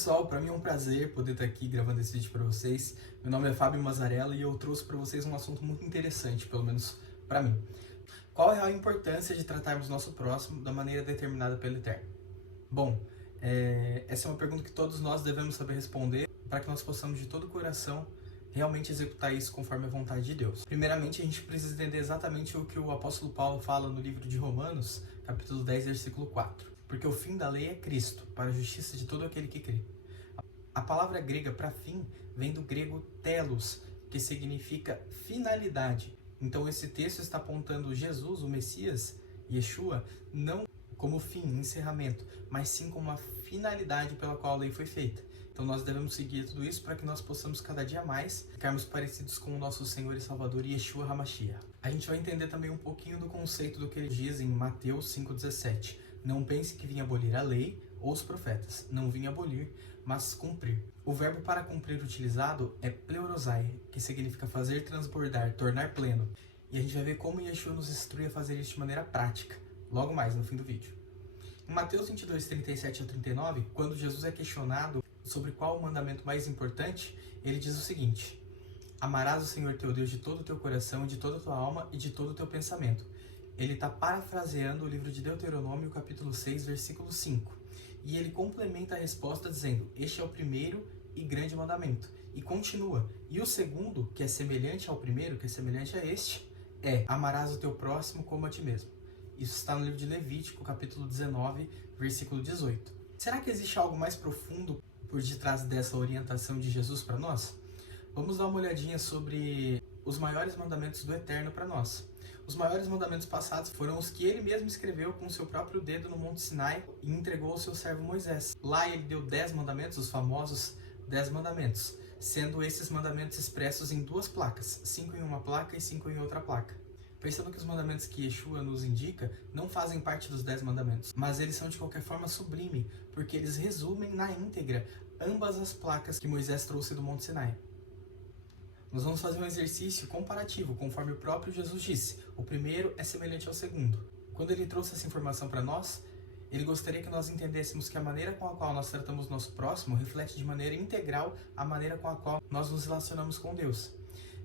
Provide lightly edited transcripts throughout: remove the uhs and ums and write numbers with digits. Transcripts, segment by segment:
pessoal, para mim é um prazer poder estar aqui gravando esse vídeo para vocês. Meu nome é Fábio Mazzarella e eu trouxe para vocês um assunto muito interessante, pelo menos para mim. Qual é a importância de tratarmos nosso próximo da maneira determinada pelo Eterno? Bom, essa é uma pergunta que todos nós devemos saber responder para que nós possamos de todo o coração realmente executar isso conforme a vontade de Deus. Primeiramente, a gente precisa entender exatamente o que o apóstolo Paulo fala no livro de Romanos, capítulo 10, versículo 4. Porque o fim da lei é Cristo, para a justiça de todo aquele que crê. A palavra grega para fim vem do grego telos, que significa finalidade. Então esse texto está apontando Jesus, o Messias, Yeshua, não como fim, encerramento, mas sim como a finalidade pela qual a lei foi feita. Então nós devemos seguir tudo isso para que nós possamos cada dia mais ficarmos parecidos com o nosso Senhor e Salvador Yeshua HaMashiach. A gente vai entender também um pouquinho do conceito do que ele diz em Mateus 5,17. Não pense que vim abolir a lei ou os profetas. Não vim abolir, mas cumprir. O verbo para cumprir utilizado é pleurosai, que significa fazer transbordar, tornar pleno. E a gente vai ver como Yeshua nos instrui a fazer isso de maneira prática, logo mais no fim do vídeo. Em Mateus 22, 37 a 39, quando Jesus é questionado sobre qual o mandamento mais importante, ele diz o seguinte: amarás o Senhor teu Deus de todo o teu coração, de toda a tua alma e de todo o teu pensamento. Ele está parafraseando o livro de Deuteronômio, capítulo 6, versículo 5. E ele complementa a resposta dizendo: este é o primeiro e grande mandamento. E continua: e o segundo, que é semelhante ao primeiro, que é semelhante a este, é: amarás o teu próximo como a ti mesmo. Isso está no livro de Levítico, capítulo 19, versículo 18. Será que existe algo mais profundo por detrás dessa orientação de Jesus para nós? Vamos dar uma olhadinha sobre os maiores mandamentos do Eterno para nós. Os maiores mandamentos passados foram os que ele mesmo escreveu com seu próprio dedo no Monte Sinai e entregou ao seu servo Moisés. Lá ele deu 10 mandamentos, os famosos 10 mandamentos, sendo esses mandamentos expressos em duas placas, 5 em uma placa e 5 em outra placa. Perceba que os mandamentos que Yeshua nos indica não fazem parte dos 10 mandamentos, mas eles são de qualquer forma sublime, porque eles resumem na íntegra ambas as placas que Moisés trouxe do Monte Sinai. Nós vamos fazer um exercício comparativo, conforme o próprio Jesus disse. O primeiro é semelhante ao segundo. Quando ele trouxe essa informação para nós, ele gostaria que nós entendêssemos que a maneira com a qual nós tratamos o nosso próximo reflete de maneira integral a maneira com a qual nós nos relacionamos com Deus.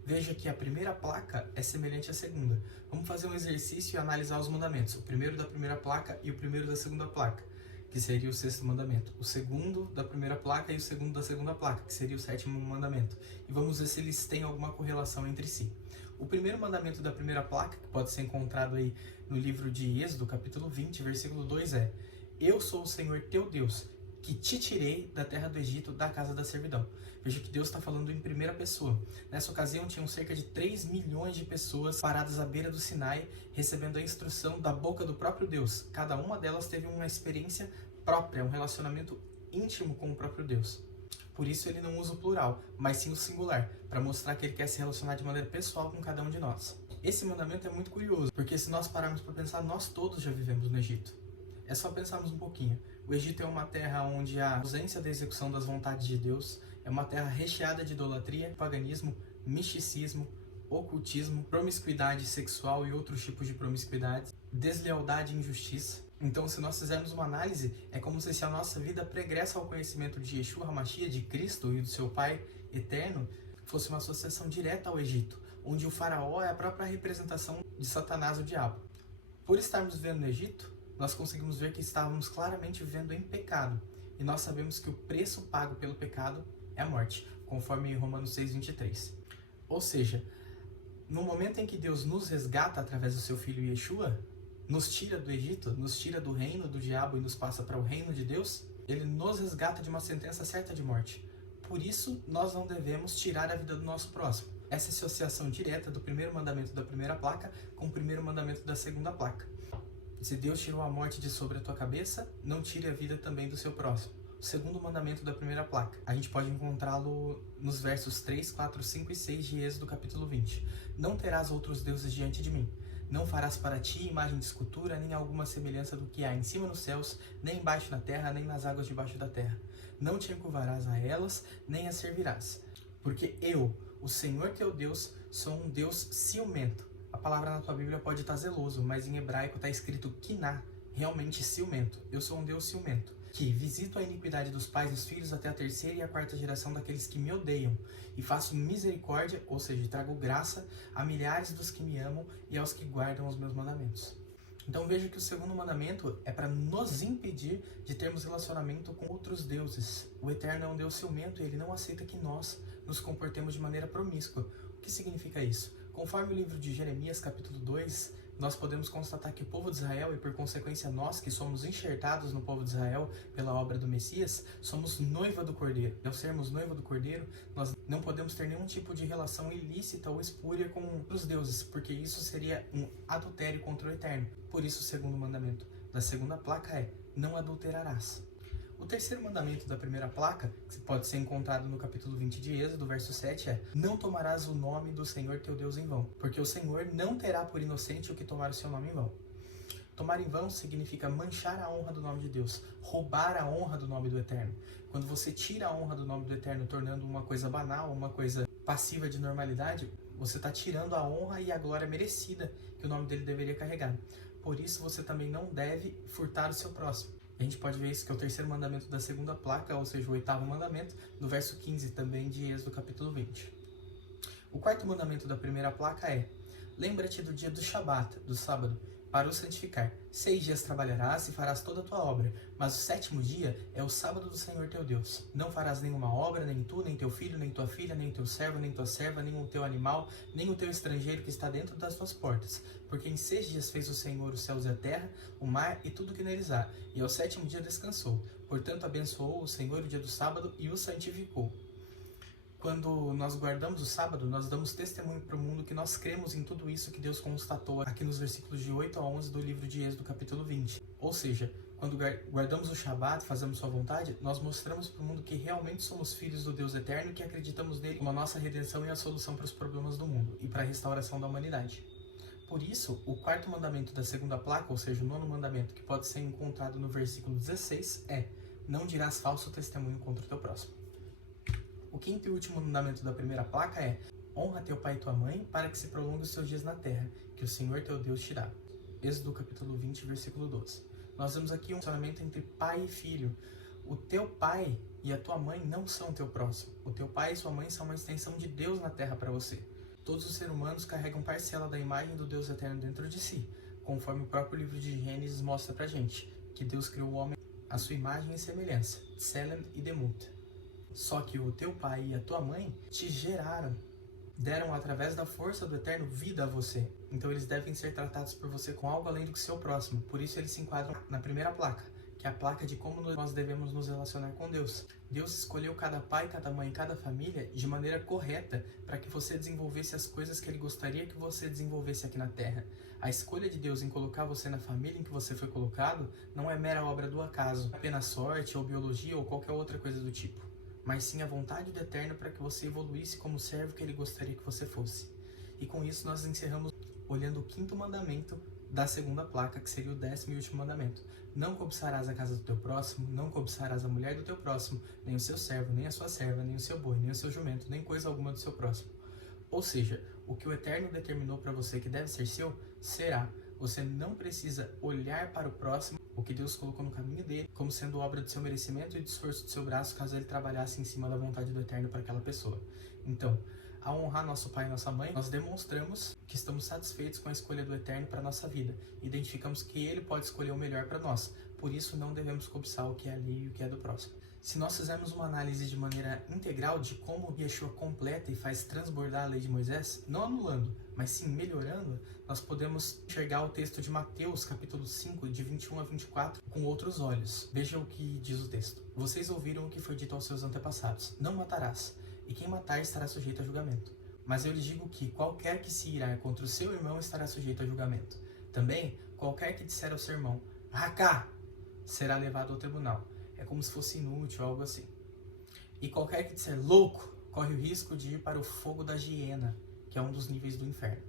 Veja que a primeira placa é semelhante à segunda. Vamos fazer um exercício e analisar os mandamentos. O primeiro da primeira placa e o primeiro da segunda placa, que seria o sexto mandamento. O segundo da primeira placa e o segundo da segunda placa, que seria o sétimo mandamento. E vamos ver se eles têm alguma correlação entre si. O primeiro mandamento da primeira placa, que pode ser encontrado aí no livro de Êxodo, capítulo 20, versículo 2 é: eu sou o Senhor teu Deus, que te tirei da terra do Egito, da casa da servidão. Veja que Deus está falando em primeira pessoa. Nessa ocasião, tinham cerca de 3 milhões de pessoas paradas à beira do Sinai, recebendo a instrução da boca do próprio Deus. Cada uma delas teve uma experiência própria, um relacionamento íntimo com o próprio Deus. Por isso ele não usa o plural, mas sim o singular, para mostrar que ele quer se relacionar de maneira pessoal com cada um de nós. Esse mandamento é muito curioso, porque se nós pararmos para pensar, nós todos já vivemos no Egito. É só pensarmos um pouquinho. O Egito é uma terra onde há ausência da execução das vontades de Deus, é uma terra recheada de idolatria, paganismo, misticismo, ocultismo, promiscuidade sexual e outros tipos de promiscuidade, deslealdade e injustiça. Então, se nós fizermos uma análise, é como se a nossa vida pregressa ao conhecimento de Yeshua HaMashiach, de Cristo e do seu Pai eterno, fosse uma associação direta ao Egito, onde o faraó é a própria representação de Satanás, o diabo. Por estarmos vivendo no Egito, nós conseguimos ver que estávamos claramente vivendo em pecado. E nós sabemos que o preço pago pelo pecado é a morte, conforme em Romanos 6,23. Ou seja, no momento em que Deus nos resgata através do seu Filho Yeshua, nos tira do Egito, nos tira do reino do diabo e nos passa para o reino de Deus, ele nos resgata de uma sentença certa de morte. Por isso, nós não devemos tirar a vida do nosso próximo. Essa é a associação direta do primeiro mandamento da primeira placa com o primeiro mandamento da segunda placa. Se Deus tirou a morte de sobre a tua cabeça, não tire a vida também do seu próximo. O segundo mandamento da primeira placa, a gente pode encontrá-lo nos versos 3, 4, 5 e 6 de Êxodo capítulo 20. Não terás outros deuses diante de mim. Não farás para ti imagem de escultura, nem alguma semelhança do que há em cima nos céus, nem embaixo na terra, nem nas águas debaixo da terra. Não te encurvarás a elas, nem as servirás. Porque eu, o Senhor teu Deus, sou um Deus ciumento. A palavra na tua Bíblia pode estar zeloso, mas em hebraico está escrito quiná, realmente ciumento. Eu sou um Deus ciumento. que visito a iniquidade dos pais e dos filhos até a terceira e a quarta geração daqueles que me odeiam, e faço misericórdia, ou seja, trago graça a milhares dos que me amam e aos que guardam os meus mandamentos. Então veja que o segundo mandamento é para nos impedir de termos relacionamento com outros deuses. O Eterno é um Deus ciumento e ele não aceita que nós nos comportemos de maneira promíscua. O que significa isso? Conforme o livro de Jeremias, capítulo 2, nós podemos constatar que o povo de Israel, e por consequência nós que somos enxertados no povo de Israel pela obra do Messias, somos noiva do Cordeiro. E ao sermos noiva do Cordeiro, nós não podemos ter nenhum tipo de relação ilícita ou espúria com os deuses, porque isso seria um adultério contra o Eterno. Por isso o segundo mandamento da segunda placa é: não adulterarás. O terceiro mandamento da primeira placa, que pode ser encontrado no capítulo 20 de Êxodo, verso 7, é: não tomarás o nome do Senhor teu Deus em vão, porque o Senhor não terá por inocente o que tomar o seu nome em vão. Tomar em vão significa manchar a honra do nome de Deus, roubar a honra do nome do Eterno. Quando você tira a honra do nome do Eterno, tornando uma coisa banal, uma coisa passiva de normalidade, você está tirando a honra e a glória merecida que o nome dele deveria carregar. Por isso você também não deve furtar o seu próximo. A gente pode ver isso, que é o terceiro mandamento da segunda placa, ou seja, o oitavo mandamento, no verso 15 também de Êxodo capítulo 20. O quarto mandamento da primeira placa é: lembra-te do dia do Shabat, do sábado, para o santificar. 6 dias trabalharás e farás toda a tua obra, mas o sétimo dia é o sábado do Senhor teu Deus. Não farás nenhuma obra, nem tu, nem teu filho, nem tua filha, nem teu servo, nem tua serva, nem o teu animal, nem o teu estrangeiro que está dentro das tuas portas. Porque em 6 dias fez o Senhor os céus e a terra, o mar e tudo que neles há, e ao sétimo dia descansou. Portanto abençoou o Senhor o dia do sábado e o santificou. Quando nós guardamos o sábado, nós damos testemunho para o mundo que nós cremos em tudo isso que Deus constatou aqui nos versículos de 8 a 11 do livro de Êxodo, capítulo 20. Ou seja, quando guardamos o Shabat, fazemos sua vontade, nós mostramos para o mundo que realmente somos filhos do Deus Eterno e que acreditamos nele como a nossa redenção e a solução para os problemas do mundo e para a restauração da humanidade. Por isso, o quarto mandamento da segunda placa, ou seja, o nono mandamento, que pode ser encontrado no versículo 16, é: não dirás falso testemunho contra o teu próximo. O quinto e último mandamento da primeira placa é: honra teu pai e tua mãe, para que se prolongue os seus dias na terra, que o Senhor teu Deus te dá. Êxodo capítulo 20, versículo 12. Nós vemos aqui um relacionamento entre pai e filho. O teu pai e a tua mãe não são teu próximo. O teu pai e sua mãe são uma extensão de Deus na terra para você. Todos os seres humanos carregam parcela da imagem do Deus Eterno dentro de si, conforme o próprio livro de Gênesis mostra pra gente, que Deus criou o homem à sua imagem e semelhança, Tselem e Demut. Só que o teu pai e a tua mãe te geraram, deram através da força do Eterno vida a você. Então eles devem ser tratados por você com algo além do que seu próximo. Por isso eles se enquadram na primeira placa, que é a placa de como nós devemos nos relacionar com Deus. Deus escolheu cada pai, cada mãe, cada família de maneira correta para que você desenvolvesse as coisas que Ele gostaria que você desenvolvesse aqui na Terra. A escolha de Deus em colocar você na família em que você foi colocado não é mera obra do acaso, apenas sorte ou biologia ou qualquer outra coisa do tipo, mas sim a vontade do Eterno para que você evoluísse como servo que Ele gostaria que você fosse. E com isso nós encerramos olhando o quinto mandamento da segunda placa, que seria o 10º e último mandamento. Não cobiçarás a casa do teu próximo, não cobiçarás a mulher do teu próximo, nem o seu servo, nem a sua serva, nem o seu boi, nem o seu jumento, nem coisa alguma do seu próximo. Ou seja, o que o Eterno determinou para você que deve ser seu, será. Você não precisa olhar para o próximo, o que Deus colocou no caminho dele, como sendo obra do seu merecimento e do esforço do seu braço, caso ele trabalhasse em cima da vontade do Eterno para aquela pessoa. Então, ao honrar nosso pai e nossa mãe, nós demonstramos que estamos satisfeitos com a escolha do Eterno para a nossa vida. Identificamos que Ele pode escolher o melhor para nós. Por isso, não devemos cobiçar o que é alheio e o que é do próximo. Se nós fizermos uma análise de maneira integral de como Yeshua completa e faz transbordar a lei de Moisés, não anulando, mas sim melhorando, nós podemos enxergar o texto de Mateus, capítulo 5, de 21 a 24, com outros olhos. Veja o que diz o texto. Vocês ouviram o que foi dito aos seus antepassados: não matarás, e quem matar estará sujeito a julgamento. Mas eu lhes digo que qualquer que se irar contra o seu irmão estará sujeito a julgamento. Também, qualquer que disser ao seu irmão: Racá, será levado ao tribunal. É como se fosse inútil, algo assim. E qualquer que disser louco, corre o risco de ir para o fogo da hiena, que é um dos níveis do inferno.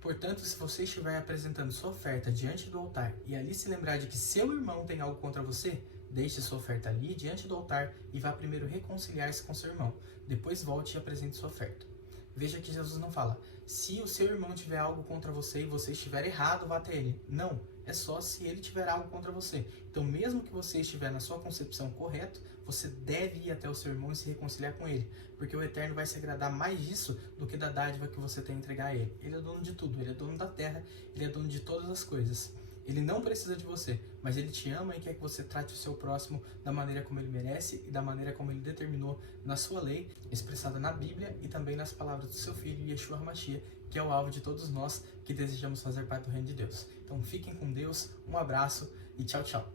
Portanto, se você estiver apresentando sua oferta diante do altar e ali se lembrar de que seu irmão tem algo contra você, deixe sua oferta ali diante do altar e vá primeiro reconciliar-se com seu irmão. Depois volte e apresente sua oferta. Veja que Jesus não fala, se o seu irmão tiver algo contra você e você estiver errado, vá até ele. Não, é só se ele tiver algo contra você. Então, mesmo que você estiver na sua concepção correto, você deve ir até o seu irmão e se reconciliar com ele, porque o Eterno vai se agradar mais disso do que da dádiva que você tem a entregar a ele. Ele é dono de tudo, ele é dono da terra, ele é dono de todas as coisas. Ele não precisa de você, mas ele te ama e quer que você trate o seu próximo da maneira como ele merece e da maneira como ele determinou na sua lei, expressada na Bíblia e também nas palavras do seu filho, Yeshua HaMashiach, que é o alvo de todos nós que desejamos fazer parte do reino de Deus. Então fiquem com Deus, um abraço e tchau, tchau.